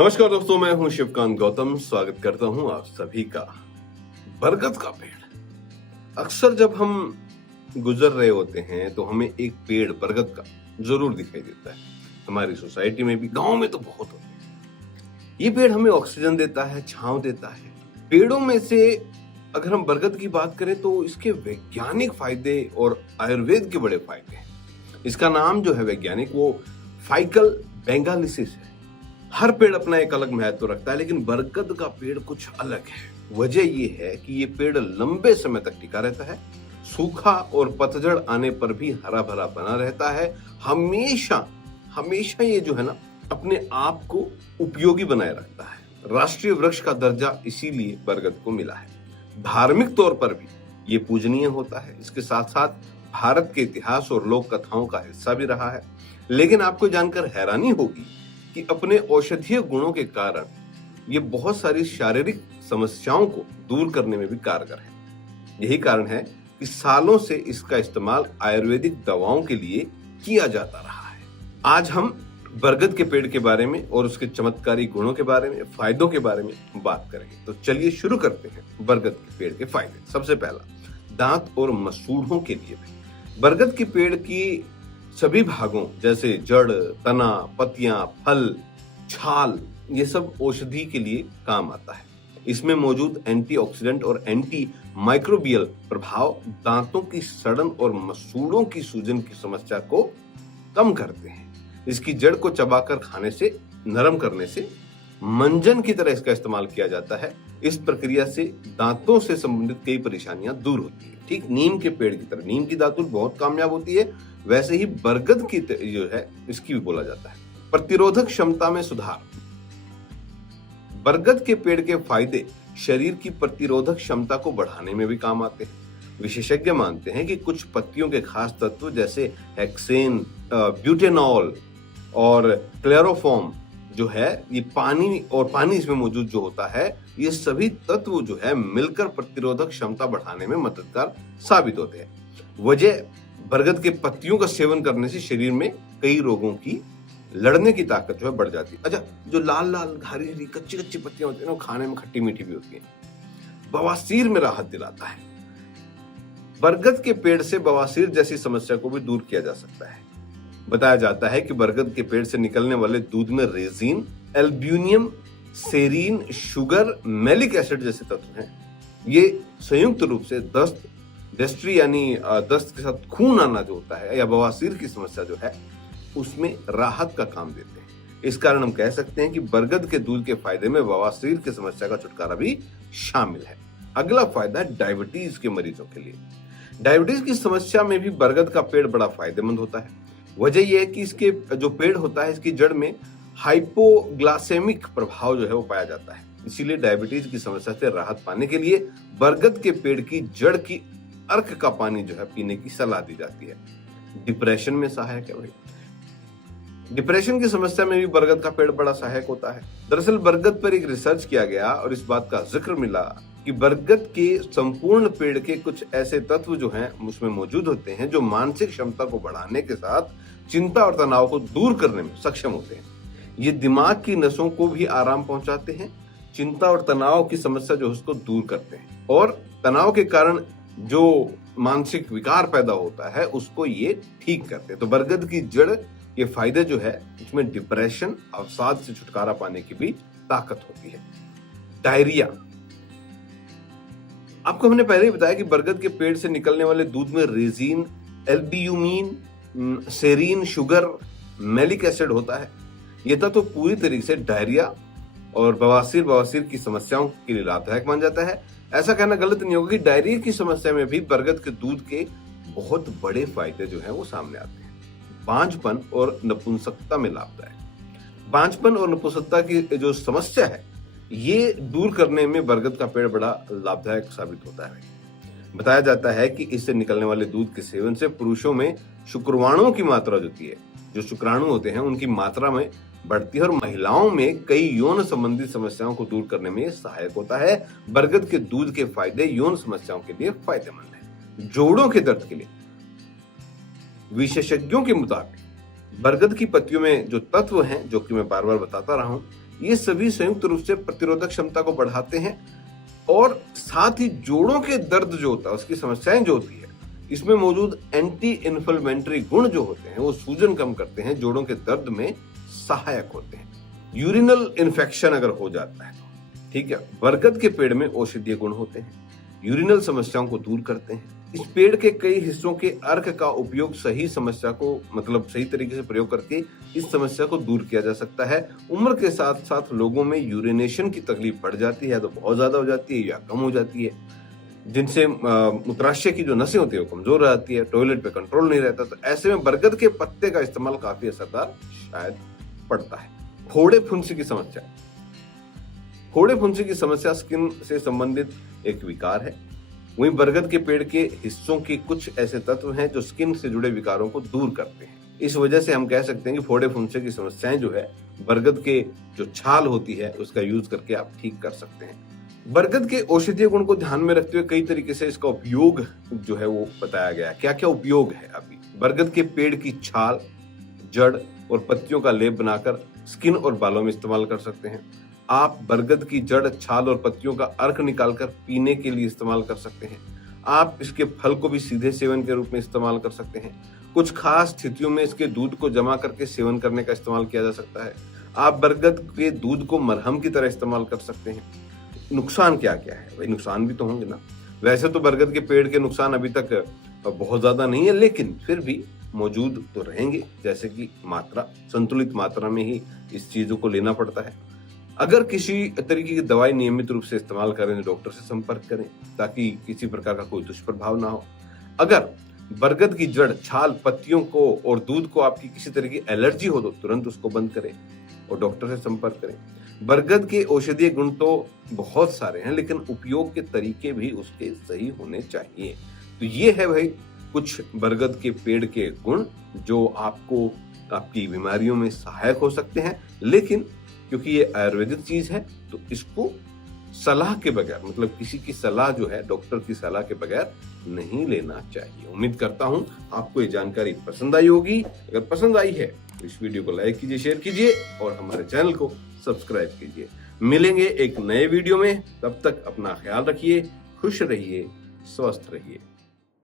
नमस्कार दोस्तों, मैं हूं शिवकांत गौतम। स्वागत करता हूं आप सभी का। बरगद का पेड़। अक्सर जब हम गुजर रहे होते हैं तो हमें एक पेड़ बरगद का जरूर दिखाई देता है। हमारी सोसाइटी में भी, गांव में तो बहुत होते हैं। ये पेड़ हमें ऑक्सीजन देता है, छांव देता है। पेड़ों में से अगर हम बरगद की बात करें तो इसके वैज्ञानिक फायदे और आयुर्वेद के बड़े फायदे हैं। इसका नाम जो है वैज्ञानिक, वो फाइकल बेंगालिसिस है। हर पेड़ अपना एक अलग महत्व रखता है, लेकिन बरगद का पेड़ कुछ अलग है। वजह ये है कि ये पेड़ लंबे समय तक टिका रहता है, सूखा और पतझड़ आने पर भी हरा भरा बना रहता है। हमेशा हमेशा ये जो है ना, अपने आप को उपयोगी बनाए रखता है। राष्ट्रीय वृक्ष का दर्जा इसीलिए बरगद को मिला है। धार्मिक तौर पर भी ये पूजनीय होता है। इसके साथ साथ भारत के इतिहास और लोक कथाओं का हिस्सा भी रहा है। लेकिन आपको जानकर हैरानी होगी कि अपने औषधीय गुणों के कारण ये बहुत सारी शारीरिक समस्याओं को दूर करने में भी कारगर है। यही कारण है कि सालों से इसका इस्तेमाल आयुर्वेदिक दवाओं के लिए किया जाता रहा है। आज हम बरगद के पेड़ के बारे में और उसके चमत्कारी गुणों के बारे में, फायदों के बारे में बात करेंगे। तो चलिए शुरू करते हैं बरगद के पेड़ के फायदे। सबसे पहला, दांत और मसूड़ों के लिए भी। बरगद के पेड़ की सभी भागों जैसे जड़, तना, पत्तियां, फल, छाल, ये सब औषधि के लिए काम आता है। इसमें मौजूद एंटीऑक्सीडेंट और एंटी माइक्रोबियल प्रभाव दांतों की सड़न और मसूड़ों की सूजन की समस्या को कम करते हैं। इसकी जड़ को चबाकर खाने से, नरम करने से मंजन की तरह इसका इस्तेमाल किया जाता है। इस प्रक्रिया से दांतों से संबंधित कई परेशानियां दूर होती है। ठीक नीम के पेड़ की तरह, नीम की दातुन बहुत कामयाब होती है, वैसे ही बरगद की जो है इसकी भी बोला जाता है। प्रतिरोधक क्षमता में सुधार। बरगद के पेड़ के फायदे शरीर की प्रतिरोधक क्षमता को बढ़ाने में भी काम आते हैं। विशेषज्ञ मानते हैं कि कुछ पत्तियों के खास तत्व जैसे हेक्सेन, ब्यूटेनॉल और क्लोरोफॉर्म जो है, ये पानी इसमें मौजूद जो होता है, ये सभी तत्व जो है मिलकर प्रतिरोधक क्षमता बढ़ाने में मददगार साबित होते हैं। वजह, बरगद के पत्तियों का सेवन करने से शरीर में कई रोगों की लड़ने की ताकत जो है बढ़ जाती है। अच्छा, जो लाल लाल हरी हरी कच्ची कच्ची पत्तियां होती है ना, वो खाने में खट्टी मीठी भी होती है। बवासीर में राहत दिलाता है। बरगद के पेड़ से बवासीर जैसी समस्या को भी दूर किया जा सकता है। बताया जाता है कि बरगद के पेड़ से निकलने वाले दूध में resin, albumin, serine, sugar, malic acid जैसे तत्व हैं। ये संयुक्त रूप से दस्त, डेस्ट्री यानी दस्त के साथ खून आना जो होता है, या बवासीर की समस्या जो है, उसमें राहत का काम देते हैं। इस कारण हम कह सकते हैं कि बरगद के दूध के फायदे में बवासीर की समस्या का छुटकारा भी शामिल है। अगला फायदा है डायबिटीज के मरीजों के लिए। डायबिटीज की समस्या में भी बरगद का पेड़ बड़ा फायदेमंद होता है। वजह यह है कि इसके जो पेड़ होता है, इसकी जड़ में हाइपोग्लाइसेमिक प्रभाव जो है वो पाया जाता है। इसीलिए डायबिटीज की समस्या से राहत पाने के लिए बरगद के पेड़ की जड़ की अर्क का पानी जो है पीने की सलाह दी जाती है। डिप्रेशन में सहायक है भाई। डिप्रेशन की समस्या में भी बरगद का पेड़ बड़ा सहायक होता है। दरअसल बरगद पर एक रिसर्च किया गया और इस बात का जिक्र मिला कि बरगद के संपूर्ण पेड़ के कुछ ऐसे तत्व जो हैं उसमें मौजूद होते हैं जो मानसिक क्षमता को बढ़ाने के साथ चिंता और तनाव को दूर करने में सक्षम होते हैं। ये दिमाग की नसों को भी आराम पहुंचाते हैं, चिंता और तनाव की समस्या जो है उसको दूर करते हैं, और तनाव के कारण जो मानसिक विकार पैदा होता है उसको ये ठीक करते हैं। तो बरगद की जड़ के फायदे जो है, उसमें डिप्रेशन, अवसाद से छुटकारा पाने की भी ताकत होती है। डायरिया। आपको हमने पहले ही बताया कि बरगद के पेड़ से निकलने वाले दूध में resin, albumin, serine, sugar, malic acid होता है। यह तत्व पूरी तरीके से डायरिया और बवासीर की समस्याओं के लिए लाभदायक माना जाता है। ऐसा कहना गलत नहीं होगा कि डायरिया की समस्या में भी बरगद के दूध के बहुत बड़े फायदे जो हैं वो सामने आते हैं। बांझपन और नपुंसकता में लाभदायक। बांझपन और नपुंसकता की जो समस्या है, ये दूर करने में बरगद का पेड़ बड़ा लाभदायक साबित होता है। बताया जाता है कि इससे निकलने वाले दूध के सेवन से पुरुषों में शुक्राणुओं की मात्रा जो होती है, जो शुक्राणु होते हैं उनकी मात्रा में बढ़ती है, और महिलाओं में कई यौन संबंधी समस्याओं को दूर करने में सहायक होता है। बरगद के दूध के फायदे यौन समस्याओं के लिए फायदेमंद है। जोड़ों के दर्द के लिए विशेषज्ञों के मुताबिक बरगद की पत्तियों में जो तत्व हैं, जो कि मैं बार बार बताता रहा हूं, ये सभी संयुक्त रूप से प्रतिरोधक क्षमता को बढ़ाते हैं और साथ ही जोड़ों के दर्द जो होता है, उसकी समस्याएं जो होती है, इसमें मौजूद एंटी इन्फ्लेमेटरी गुण जो होते हैं वो सूजन कम करते हैं, जोड़ों के दर्द में सहायक होते हैं। यूरिनल इन्फेक्शन अगर हो जाता है तो ठीक है, बरगद के पेड़ में औषधीय गुण होते हैं, यूरिनल समस्याओं को दूर करते हैं। इस पेड़ के कई हिस्सों के अर्क का उपयोग सही समस्या को सही तरीके से प्रयोग करके इस समस्या को दूर किया जा सकता है। उम्र के साथ साथ लोगों में यूरिनेशन की तकलीफ बढ़ जाती है, तो बहुत ज्यादा हो जाती है या कम हो जाती है, जिनसे मूत्राशय की जो नसें होती है वो कमजोर हो जाती है, टॉयलेट पे कंट्रोल नहीं रहता। तो ऐसे में बरगद के पत्ते का इस्तेमाल काफी असरदार शायद पड़ता है। फोड़े फुंसी की समस्या, फोड़े फुंसी की समस्या स्किन से संबंधित एक विकार है। वहीं बरगद के पेड़ के हिस्सों के कुछ ऐसे तत्व हैं जो स्किन से जुड़े विकारों को दूर करते हैं। इस वजह से हम कह सकते हैं कि फोड़े फुंसी की समस्याएं जो है बरगद के जो छाल होती है उसका यूज करके आप ठीक कर सकते हैं। बरगद के औषधीय गुण को ध्यान में रखते हुए कई तरीके से इसका उपयोग जो है वो बताया गया है। क्या क्या उपयोग है? अभी बरगद के पेड़ की छाल, जड़ और पत्तियों का लेप बनाकर स्किन और बालों में इस्तेमाल कर सकते हैं। आप बरगद की जड़, छाल और पत्तियों का अर्क निकालकर पीने के लिए इस्तेमाल कर सकते हैं। आप इसके फल को भी सीधे सेवन के रूप में इस्तेमाल कर सकते हैं। कुछ खास स्थितियों में इसके दूध को जमा करके सेवन करने का इस्तेमाल किया जा सकता है। आप बरगद के दूध को मरहम की तरह इस्तेमाल कर सकते हैं। नुकसान क्या क्या है? भाई नुकसान भी तो होंगे ना। वैसे तो बरगद के पेड़ के नुकसान अभी तक बहुत ज्यादा नहीं है, लेकिन फिर भी मौजूद तो रहेंगे, जैसे कि मात्रा, संतुलित मात्रा में ही इस चीजों को लेना पड़ता है। अगर किसी तरीके की दवाई नियमित रूप से इस्तेमाल करें तो डॉक्टर से संपर्क करें ताकि किसी प्रकार का कोई दुष्प्रभाव ना हो। अगर बरगद की जड़, छाल, पत्तियों को और दूध को आपकी किसी तरह की एलर्जी हो तो तुरंत उसको बंद करें और डॉक्टर से संपर्क करें। बरगद के औषधीय गुण तो बहुत सारे हैं, लेकिन उपयोग के तरीके भी उसके सही होने चाहिए। तो ये है भाई कुछ बरगद के पेड़ के गुण जो आपको आपकी बीमारियों में सहायक हो सकते हैं, लेकिन क्योंकि ये आयुर्वेदिक चीज है तो इसको सलाह के बगैर, किसी की सलाह जो है, डॉक्टर की सलाह के बगैर नहीं लेना चाहिए। उम्मीद करता हूं आपको ये जानकारी पसंद आई होगी। अगर पसंद आई है तो इस वीडियो को लाइक कीजिए, शेयर कीजिए और हमारे चैनल को सब्सक्राइब कीजिए। मिलेंगे एक नए वीडियो में, तब तक अपना ख्याल रखिए, खुश रहिए, स्वस्थ रहिए।